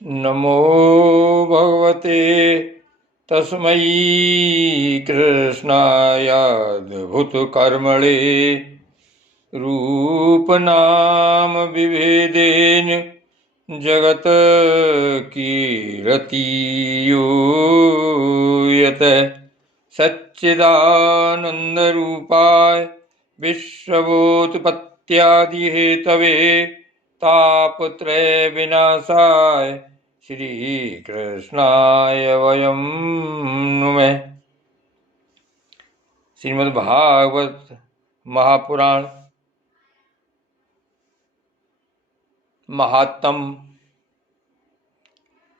नमो भगवते तस्मै कृष्णायाद्भुतकर्मणे रूपनाम विभेदेन जगत कीर्तियो यतः सच्चिदानन्दरूपाय विश्वोत्पत्त्यादिहेतवे तापत्रय विनाशाय श्री कृष्णाय वयं नुमः। श्रीमद्भागवत महापुराण महात्म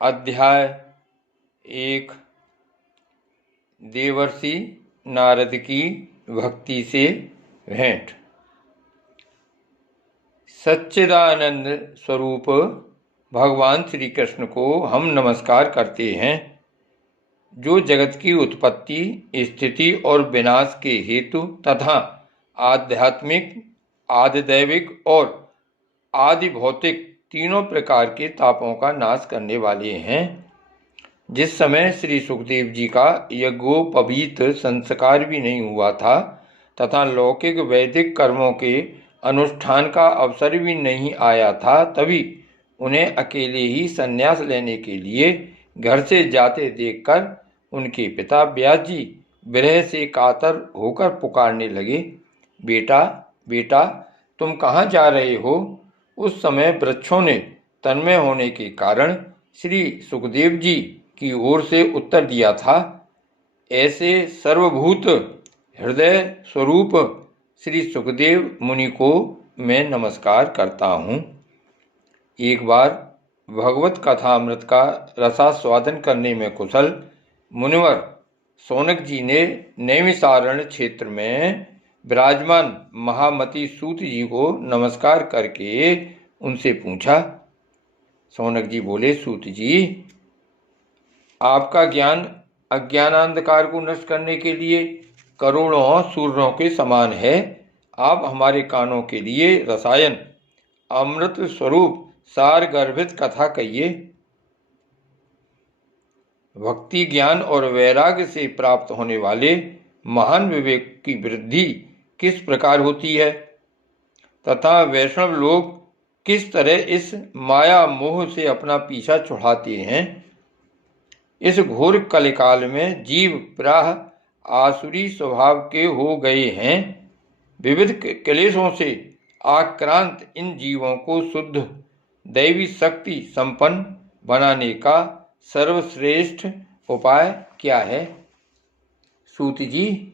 अध्याय 1। देवर्षि नारद की भक्ति से भेंट। सच्चिदानंद स्वरूप भगवान श्री कृष्ण को हम नमस्कार करते हैं, जो जगत की उत्पत्ति, स्थिति और विनाश के हेतु तथा आध्यात्मिक, आदिदैविक और आदि भौतिक तीनों प्रकार के तापों का नाश करने वाले हैं। जिस समय श्री सुखदेव जी का यज्ञोपवीत संस्कार भी नहीं हुआ था तथा लौकिक वैदिक कर्मों के अनुष्ठान का अवसर भी नहीं आया था, तभी उन्हें अकेले ही संन्यास लेने के लिए घर से जाते देखकर उनके पिता व्यास जी विरह से कातर होकर पुकारने लगे, बेटा बेटा, तुम कहाँ जा रहे हो? उस समय वृक्षों ने तन्मय होने के कारण श्री सुखदेव जी की ओर से उत्तर दिया था, ऐसे सर्वभूत हृदय स्वरूप श्री सुखदेव मुनि को मैं नमस्कार करता हूँ। एक बार भगवत कथामृत का रसास्वादन करने में कुशल मुनिवर सौनक जी ने नैमिषारण्य क्षेत्र में विराजमान महामती सूत जी को नमस्कार करके उनसे पूछा। सौनक जी बोले, सूत जी, आपका ज्ञान अज्ञानांधकार को नष्ट करने के लिए करोड़ों सूर्यों के समान है। आप हमारे कानों के लिए रसायन अमृत स्वरूप सार गर्भित कथा कहिए। भक्ति, ज्ञान और वैराग्य से प्राप्त होने वाले महान विवेक की वृद्धि किस प्रकार होती है तथा वैष्णव लोग किस तरह इस माया मोह से अपना पीछा छुड़ाते हैं। इस घोर कलिकाल में जीव प्राह आसुरी स्वभाव के हो गए हैं। विविध क्लेशों से आक्रांत इन जीवों को शुद्ध दैवी शक्ति संपन्न बनाने का सर्वश्रेष्ठ उपाय क्या है? सूत जी,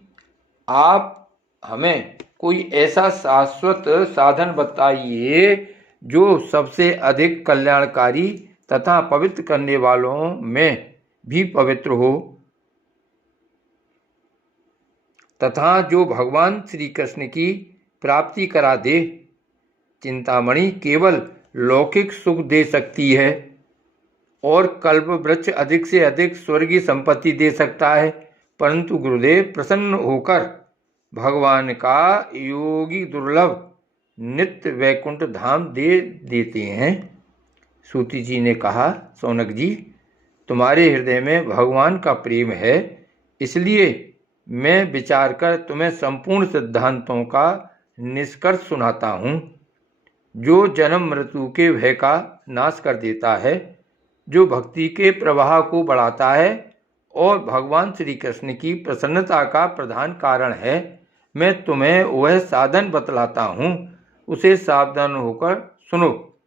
आप हमें कोई ऐसा शाश्वत साधन बताइए जो सबसे अधिक कल्याणकारी तथा पवित्र करने वालों में भी पवित्र हो तथा जो भगवान श्री कृष्ण की प्राप्ति करा दे। चिंतामणि केवल लौकिक सुख दे सकती है और कल्प वृक्ष अधिक से अधिक स्वर्गीय संपत्ति दे सकता है, परंतु गुरुदेव प्रसन्न होकर भगवान का योगी दुर्लभ नित्य वैकुंठ धाम दे देते हैं। सूती जी ने कहा, सौनक जी, तुम्हारे हृदय में भगवान का प्रेम है, इसलिए मैं विचार कर तुम्हें संपूर्ण सिद्धांतों का निष्कर्ष सुनाता हूँ, जो जन्म मृत्यु के भय का नाश कर देता है, जो भक्ति के प्रवाह को बढ़ाता है और भगवान श्री कृष्ण की प्रसन्नता का प्रधान कारण है। मैं तुम्हें वह साधन बतलाता हूँ, उसे सावधान होकर सुनो।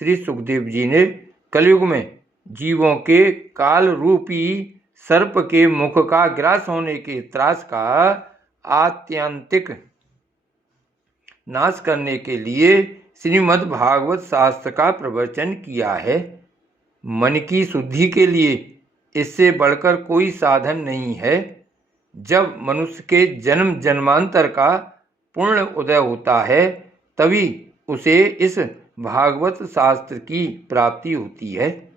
श्री सुखदेव जी ने कलयुग में जीवों के काल रूपी सर्प के मुख का ग्रास होने के त्रास का आत्यंतिक नाश करने के लिए श्रीमद् भागवत शास्त्र का प्रवचन किया है। मन की शुद्धि के लिए इससे बढ़कर कोई साधन नहीं है। जब मनुष्य के जन्म जन्मांतर का पूर्ण उदय होता है, तभी उसे इस भागवत शास्त्र की प्राप्ति होती है।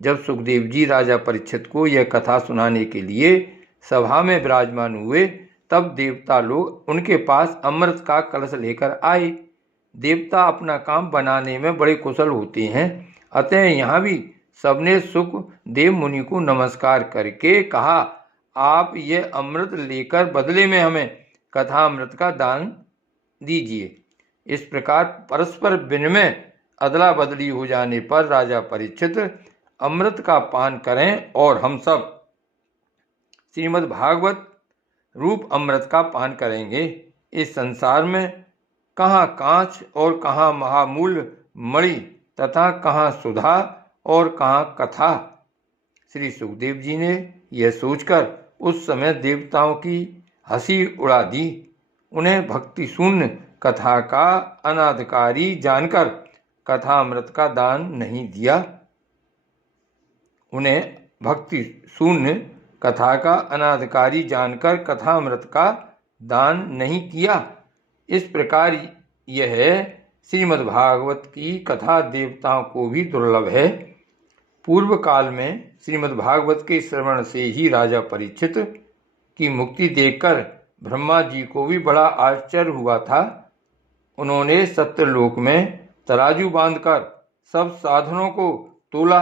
जब सुखदेव जी राजा परीक्षित को यह कथा सुनाने के लिए सभा में विराजमान हुए, तब देवता लोग उनके पास अमृत का कलश लेकर आए। देवता अपना काम बनाने में बड़े कुशल होते हैं, अतः यहाँ भी सबने सुख देव मुनि को नमस्कार करके कहा, आप ये अमृत लेकर बदले में हमें कथा अमृत का दान दीजिए। इस प्रकार परस्पर विनिमय अदला बदली हो जाने पर राजा परीक्षित अमृत का पान करें और हम सब श्रीमद् भागवत रूप अमृत का पान करेंगे। इस संसार में कहाँ कांच और कहाँ महामूल्य मणि तथा कहाँ सुधा और कहाँ कथा। श्री सुखदेव जी ने यह सोचकर उस समय देवताओं की हंसी उड़ा दी। उन्हें भक्ति शून्य कथा का अनाधिकारी जानकर कथा अमृत का दान नहीं दिया। उन्हें भक्ति शून्य कथा का अनाधिकारी जानकर कथा अमृत का दान नहीं किया। इस प्रकार यह श्रीमद्भागवत की कथा देवताओं को भी दुर्लभ है। पूर्व काल में श्रीमद्भागवत के श्रवण से ही राजा परीक्षित की मुक्ति देखकर ब्रह्मा जी को भी बड़ा आश्चर्य हुआ था। उन्होंने सत्यलोक में तराजू बांधकर सब साधनों को तोला।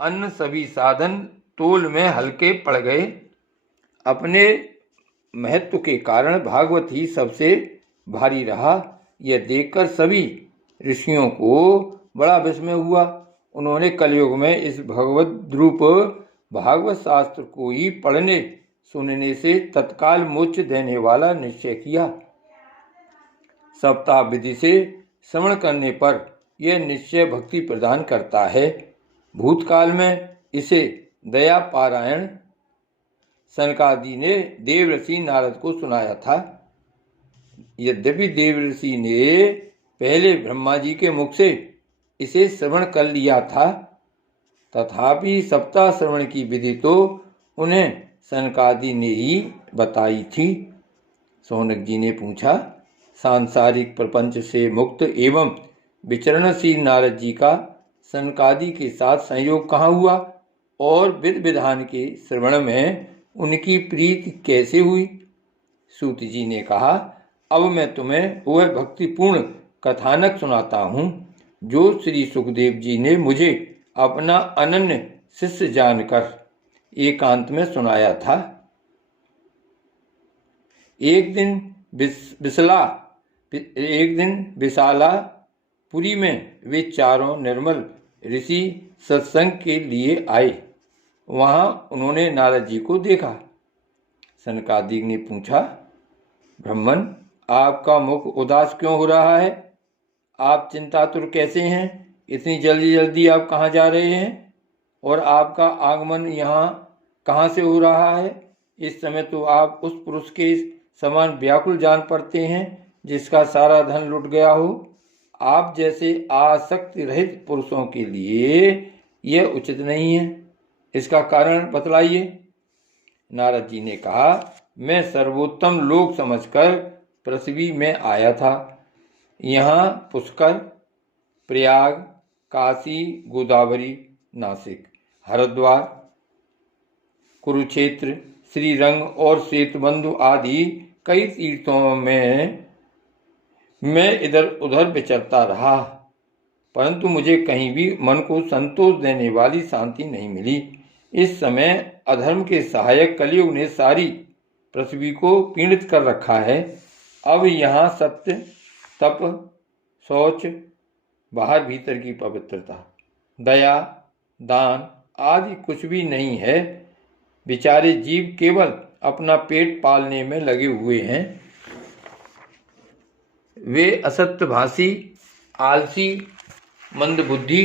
अन्य सभी साधन तोल में हल्के पड़ गए। अपने महत्व के कारण भागवत ही सबसे भारी रहा। यह देखकर सभी ऋषियों को बड़ा विस्मय हुआ। उन्होंने कलयुग में इस भगवत रूप भागवत शास्त्र को ही पढ़ने सुनने से तत्काल मोक्ष देने वाला निश्चय किया। सप्ताह विधि से श्रवण करने पर यह निश्चय भक्ति प्रदान करता है। भूतकाल में इसे दया पारायण सनकादि ने देवऋषि नारद को सुनाया था। यद्यपि देवऋषि ने पहले ब्रह्मा जी के मुख से इसे श्रवण कर लिया था, तथापि सप्ताह श्रवण की विधि तो उन्हें सनकादि ने ही बताई थी। सौनक जी ने पूछा, सांसारिक प्रपंच से मुक्त एवं विचरणशील नारद जी का सनकादि के साथ संयोग कहाँ हुआ और विधि विधान के श्रवण में उनकी प्रीति कैसे हुई? सूत जी ने कहा, अब मैं तुम्हें वह भक्तिपूर्ण कथानक सुनाता हूँ जो श्री सुखदेव जी ने मुझे अपना अनन्य शिष्य जानकर एकांत में सुनाया था। एक दिन विशाला पुरी में वे चारों निर्मल ऋषि सत्संग के लिए आए। वहां उन्होंने नारद जी को देखा। सनकादिक ने पूछा, ब्राह्मण, आपका मुख उदास क्यों हो रहा है? आप चिंतातुर कैसे हैं? इतनी जल्दी जल्दी आप कहाँ जा रहे हैं? और आपका आगमन यहाँ कहाँ से हो रहा है? इस समय तो आप उस पुरुष के समान व्याकुल जान पड़ते हैं जिसका सारा धन लुट गया हो। आप जैसे आसक्ति रहित पुरुषों के लिए यह उचित नहीं है। इसका कारण बतलाइए। नारद जी ने कहा, मैं सर्वोत्तम लोक समझकर पृथ्वी में आया था। यहाँ पुष्कर, प्रयाग, काशी, गोदावरी, नासिक, हरिद्वार, कुरुक्षेत्र, श्रीरंग और सेतुबंधु आदि कई तीर्थों में मैं इधर उधर विचरता रहा, परंतु मुझे कहीं भी मन को संतोष देने वाली शांति नहीं मिली। इस समय अधर्म के सहायक कलयुग ने सारी पृथ्वी को पीड़ित कर रखा है। अब यहाँ सत्य, तप, शौच, बाहर भीतर की पवित्रता, दया, दान आदि कुछ भी नहीं है। बेचारे जीव केवल अपना पेट पालने में लगे हुए हैं। वे असत्यभाषी, आलसी, मंदबुद्धि,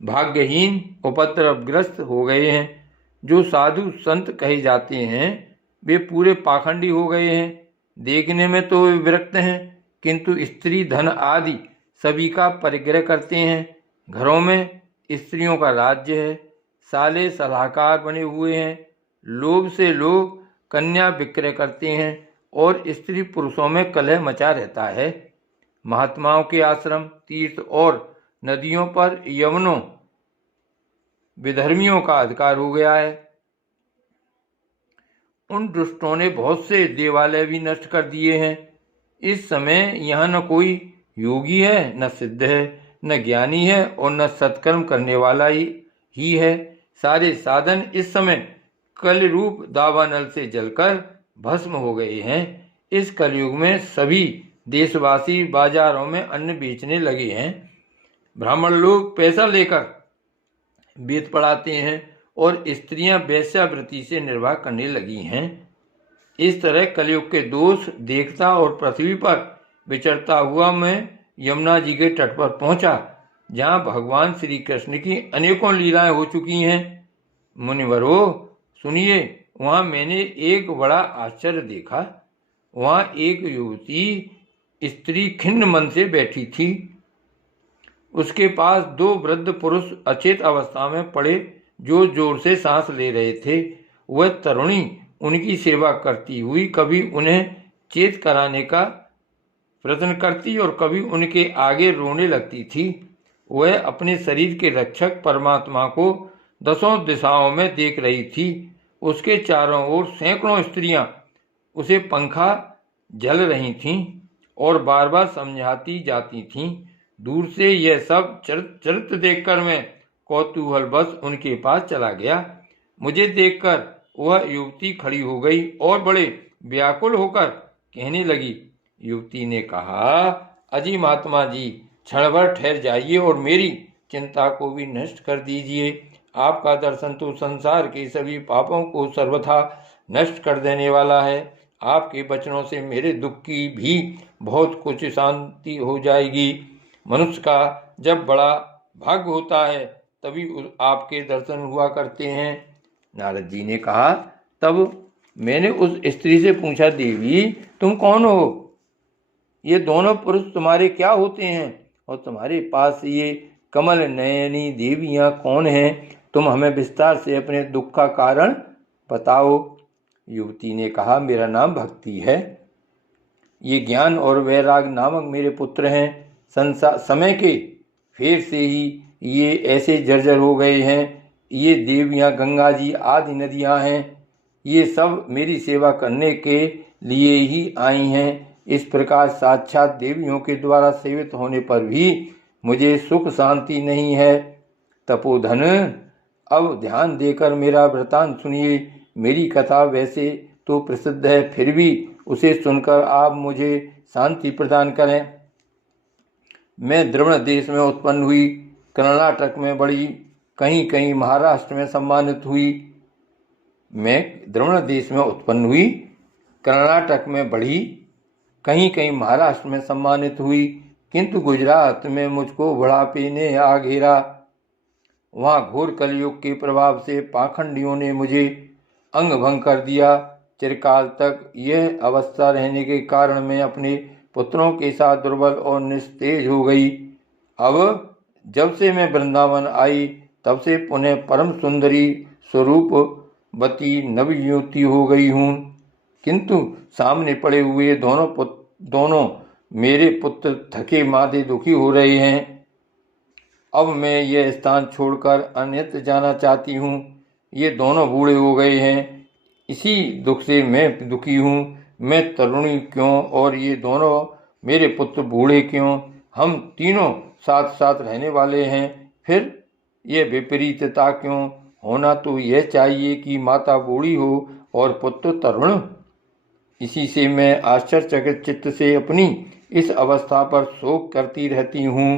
भाग्यहीन, उपद्रवग्रस्त हो गए हैं। जो साधु संत कहे जाते हैं वे पूरे पाखंडी हो गए हैं। देखने में तो वे विरक्त हैं, किंतु स्त्री, धन आदि सभी का परिग्रह करते हैं। घरों में स्त्रियों का राज्य है। साले सलाहकार बने हुए हैं। लोभ से लोग कन्या विक्रय करते हैं और स्त्री पुरुषों में कलह मचा रहता है। महात्माओं के आश्रम, तीर्थ और नदियों पर यवनों विधर्मियों का अधिकार हो गया है। उन दुष्टों ने बहुत से देवालय भी नष्ट कर दिए हैं। इस समय यहाँ न कोई योगी है, न सिद्ध है, न ज्ञानी है और न सत्कर्म करने वाला ही ही है। सारे साधन इस समय कल रूप दावानल से जलकर भस्म हो गए हैं। इस कलयुग में सभी देशवासी बाजारों में अन्न बेचने लगे हैं। ब्राह्मण लोग पैसा लेकर वेद पढ़ाते हैं और स्त्रियां वेश्यावृत्ति से निर्वाह करने लगी हैं। इस तरह कलयुग के दोष देखता और पृथ्वी पर विचरता हुआ मैं यमुना जी के तट पर पहुंचा, जहां भगवान श्री कृष्ण की अनेकों लीलाएं हो चुकी हैं। मुनिवरों सुनिए, वहां मैंने एक बड़ा आश्चर्य देखा। वहां एक युवती स्त्री खिन्न मन से बैठी थी। उसके पास 2 वृद्ध पुरुष अचेत अवस्था में पड़े जो जोर से सांस ले रहे थे। वह तरुणी उनकी सेवा करती हुई कभी उन्हें चेत कराने का प्रयत्न करती और कभी उनके आगे रोने लगती थी। वह अपने शरीर के रक्षक परमात्मा को 10 दिशाओं में देख रही थी। उसके चारों ओर सैकड़ों स्त्रियां उसे पंखा झल रही थीं और बार बार समझाती जाती थीं। दूर से यह सब चरित्र देखकर मैं कौतूहलवश उनके पास चला गया। मुझे देखकर वह युवती खड़ी हो गई और बड़े व्याकुल होकर कहने लगी। युवती ने कहा, अजी महात्मा जी, क्षण भर ठहर जाइए और मेरी चिंता को भी नष्ट कर दीजिए। आपका दर्शन तो संसार के सभी पापों को सर्वथा नष्ट कर देने वाला है। आपके वचनों से मेरे दुख की भी बहुत कुछ शांति हो जाएगी। मनुष्य का जब बड़ा भाग्य होता है तभी आपके दर्शन हुआ करते हैं। नारद जी ने कहा, तब मैंने उस स्त्री से पूछा, देवी तुम कौन हो? ये दोनों पुरुष तुम्हारे क्या होते हैं और तुम्हारे पास ये कमल नयनी देवियां कौन हैं? तुम हमें विस्तार से अपने दुख का कारण बताओ। युवती ने कहा, मेरा नाम भक्ति है। ये ज्ञान और वैराग नामक मेरे पुत्र हैं। समय के फेर से ही ये ऐसे जर्जर हो गए हैं। ये देवियां गंगा जी आदि नदियां हैं। ये सब मेरी सेवा करने के लिए ही आई हैं। इस प्रकार साक्षात देवियों के द्वारा सेवित होने पर भी मुझे सुख शांति नहीं है। तपोधन, अब ध्यान देकर मेरा वृतांत सुनिए। मेरी कथा वैसे तो प्रसिद्ध है, फिर भी उसे सुनकर आप मुझे शांति प्रदान करें। मैं द्रविड़ देश में उत्पन्न हुई, कर्नाटक में बढ़ी, कहीं कहीं महाराष्ट्र में सम्मानित हुई। मैं द्रविड़ देश में उत्पन्न हुई, कर्नाटक में बढ़ी, कहीं कहीं महाराष्ट्र में सम्मानित हुई, किंतु गुजरात में मुझको बुढ़ापे ने आ घेरा। वहाँ घोर कलयुग के प्रभाव से पाखंडियों ने मुझे अंग भंग कर दिया। चिरकाल तक यह अवस्था रहने के कारण मैं अपने पुत्रों के साथ दुर्बल और निस्तेज हो गई। अब जब से मैं वृंदावन आई तब से पुनः परम सुंदरी स्वरूपवती नवयुवती हो गई हूँ, किंतु सामने पड़े हुए दोनों मेरे पुत्र थके मादे दुखी हो रहे हैं। अब मैं यह स्थान छोड़कर अन्यत्र जाना चाहती हूँ। ये दोनों बूढ़े हो गए हैं, इसी दुख से मैं दुखी हूँ। मैं तरुणी क्यों और ये दोनों मेरे पुत्र बूढ़े क्यों? हम तीनों साथ साथ रहने वाले हैं, फिर यह विपरीतता क्यों? होना तो यह चाहिए कि माता बूढ़ी हो और पुत्र तरुण। इसी से मैं आश्चर्यचकित चित्त से अपनी इस अवस्था पर शोक करती रहती हूँ।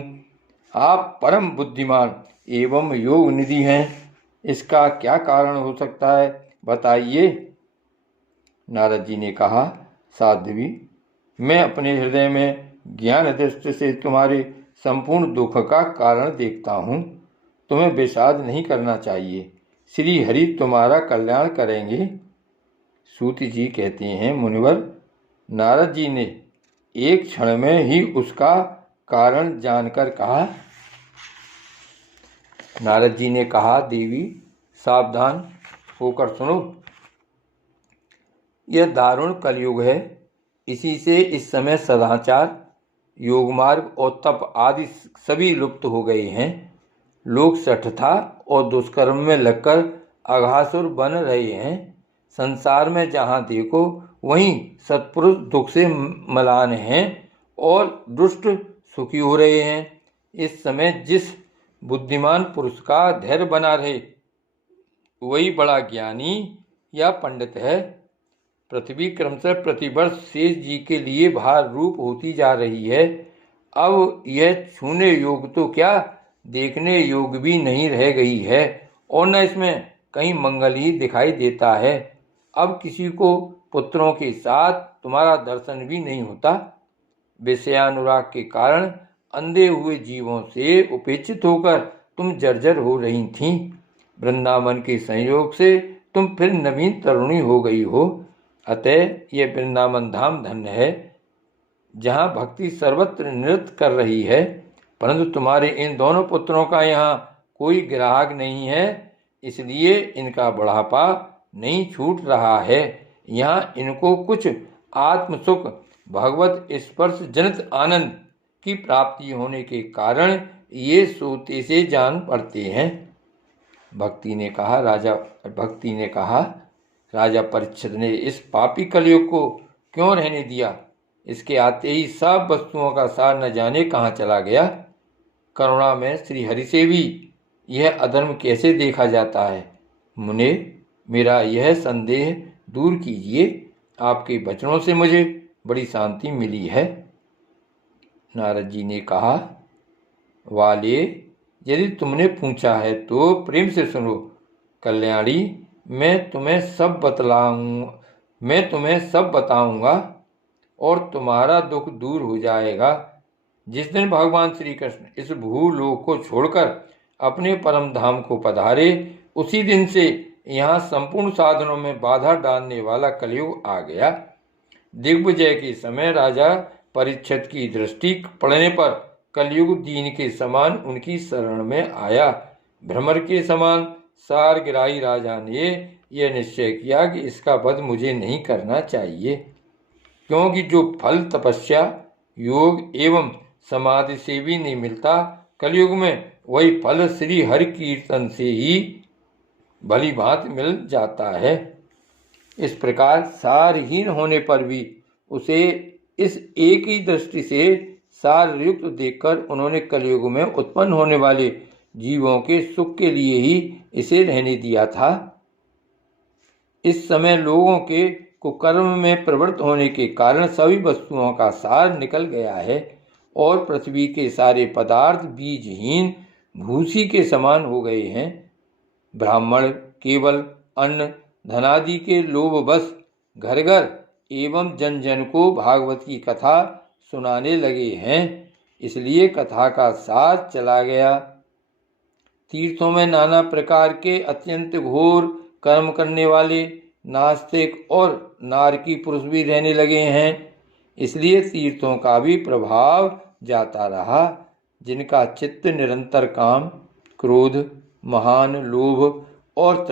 आप परम बुद्धिमान एवं योग निधि हैं, इसका क्या कारण हो सकता है, बताइए। नारद जी ने कहा, साध्वी, मैं अपने हृदय में ज्ञान दृष्टि से तुम्हारे संपूर्ण दुख का कारण देखता हूँ। तुम्हें विषाद नहीं करना चाहिए, श्री हरि तुम्हारा कल्याण करेंगे। सूत जी कहते हैं, मुनिवर, नारद जी ने एक क्षण में ही उसका कारण जानकर कहा। नारद जी ने कहा, देवी सावधान होकर सुनो। यह दारुण कलयुग है। इसी से इस समय सदाचार, योग मार्ग और तप आदि सभी लुप्त हो गए हैं। लोग सठता और दुष्कर्म में लगकर अघासुर बन रहे हैं। संसार में जहाँ देखो वहीं सत्पुरुष दुख से मलान हैं और दुष्ट सुखी हो रहे हैं। इस समय जिस बुद्धिमान पुरुष का धैर्य बना रहे, वही बड़ा ज्ञानी या पंडित है। पृथ्वी क्रमशः प्रतिवर्ष शेष जी के लिए भार रूप होती जा रही है। अब यह छूने योग तो क्या, देखने योग भी नहीं रह गई है, और न इसमें कहीं मंगल ही दिखाई देता है। अब किसी को पुत्रों के साथ तुम्हारा दर्शन भी नहीं होता। विषयानुराग के कारण अंधे हुए जीवों से उपेक्षित होकर तुम जर्जर हो रही थीं। वृंदावन के संयोग से तुम फिर नवीन तरुणी हो गई हो। अतः यह वृंदावन धाम धन्य है, जहाँ भक्ति सर्वत्र नृत्य कर रही है। परंतु तुम्हारे इन दोनों पुत्रों का यहाँ कोई ग्राहक नहीं है, इसलिए इनका बुढ़ापा नहीं छूट रहा है। यहाँ इनको कुछ आत्मसुख, भगवत स्पर्श जनित आनंद की प्राप्ति होने के कारण ये सोते से जान पड़ते हैं। भक्ति ने कहा, राजा परीक्षित ने इस पापी कलयुग को क्यों रहने दिया? इसके आते ही सब वस्तुओं का सार न जाने कहाँ चला गया। करुणा में श्री हरि से भी यह अधर्म कैसे देखा जाता है? मुने, मेरा यह संदेह दूर कीजिए। आपके वचनों से मुझे बड़ी शांति मिली है। नारद जी ने कहा, वाले, यदि तुमने पूछा है तो प्रेम से सुनो। कल्याणी, मैं तुम्हें सब बताऊंगा और तुम्हारा दुख दूर हो जाएगा। जिस दिन भगवान श्री कृष्ण इस भूलोक को छोड़कर अपने परम धाम को पधारे, उसी दिन से यहाँ संपूर्ण साधनों में बाधा डालने वाला कलयुग आ गया। दिग्विजय के समय राजा परीक्षित की दृष्टि पड़ने पर कलयुग दीन के समान उनकी शरण में आया। भ्रमर के समान सारगिराही राजा ने यह निश्चय किया कि इसका वध मुझे नहीं करना चाहिए, क्योंकि जो फल तपस्या, योग एवं समाधि से भी नहीं मिलता, कलयुग में वही फल श्री हरि कीर्तन से ही भली भांति मिल जाता है। इस प्रकार सारहीन होने पर भी उसे इस एक ही दृष्टि से सारयुक्त देखकर उन्होंने कलयुग में उत्पन्न होने वाले जीवों के सुख के लिए ही इसे रहने दिया था। इस समय लोगों के कुकर्म में प्रवृत्त होने के कारण सभी वस्तुओं का सार निकल गया है और पृथ्वी के सारे पदार्थ बीजहीन भूसी के समान हो गए हैं। ब्राह्मण केवल अन्न धनादि के लोभवश घर घर एवं जन जन को भागवत की कथा सुनाने लगे हैं, इसलिए कथा का सार चला गया। तीर्थों में नाना प्रकार के अत्यंत घोर कर्म करने वाले नास्तिक और नारकी पुरुष भी रहने लगे हैं, इसलिए तीर्थों का भी प्रभाव जाता रहा। जिनका चित्त निरंतर काम, क्रोध, महान लोभ और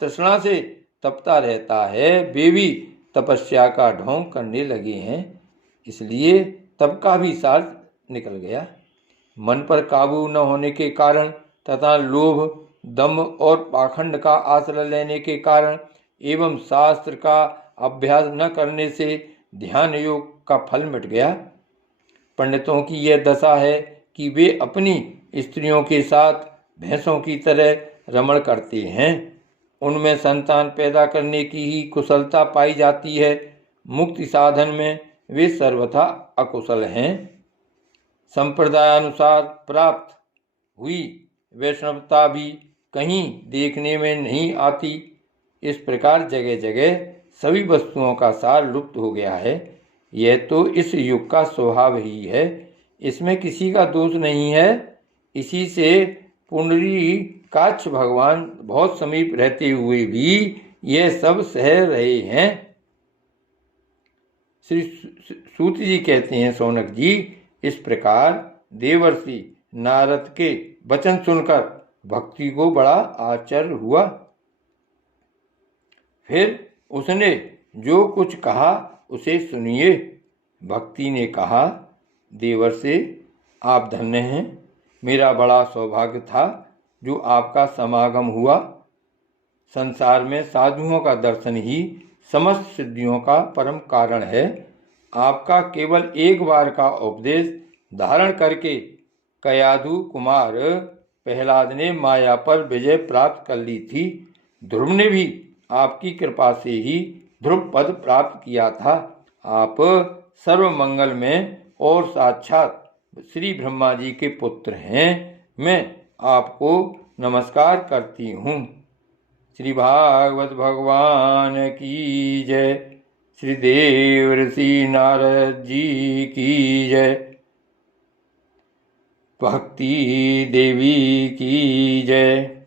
तृष्णा से तपता रहता है, वे भी तपस्या का ढोंग करने लगे हैं, इसलिए तप का भी सार निकल गया। मन पर काबू न होने के कारण तथा लोभ, दम्भ और पाखंड का आश्रय लेने के कारण एवं शास्त्र का अभ्यास न करने से ध्यान योग का फल मिट गया। पंडितों की यह दशा है कि वे अपनी स्त्रियों के साथ भैंसों की तरह रमण करते हैं। उनमें संतान पैदा करने की ही कुशलता पाई जाती है, मुक्ति साधन में वे सर्वथा अकुशल हैं। संप्रदायानुसार प्राप्त हुई वैष्णवता भी कहीं देखने में नहीं आती। इस प्रकार जगह जगह सभी वस्तुओं का सार लुप्त हो गया है। यह तो इस युग का स्वभाव ही है, इसमें किसी का दोष नहीं है। इसी से पुंडरीकाक्ष भगवान बहुत समीप रहते हुए भी यह सब सह रहे हैं। श्री सूत जी कहते हैं, सौनक जी, इस प्रकार देवर्षि नारद के वचन सुनकर भक्ति को बड़ा आश्चर्य हुआ। फिर उसने जो कुछ कहा उसे सुनिए। भक्ति ने कहा, देवर्षि, आप धन्य हैं। मेरा बड़ा सौभाग्य था जो आपका समागम हुआ। संसार में साधुओं का दर्शन ही समस्त सिद्धियों का परम कारण है। आपका केवल एक बार का उपदेश धारण करके कयाधु कुमार प्रहलाद ने माया पर विजय प्राप्त कर ली थी। ध्रुव ने भी आपकी कृपा से ही ध्रुव पद प्राप्त किया था। आप सर्वमंगल में और साक्षात श्री ब्रह्मा जी के पुत्र हैं। मैं आपको नमस्कार करती हूँ। श्री भागवत भगवान की जय। श्री देव ऋषि नारद जी की जय। भक्ति देवी की जय।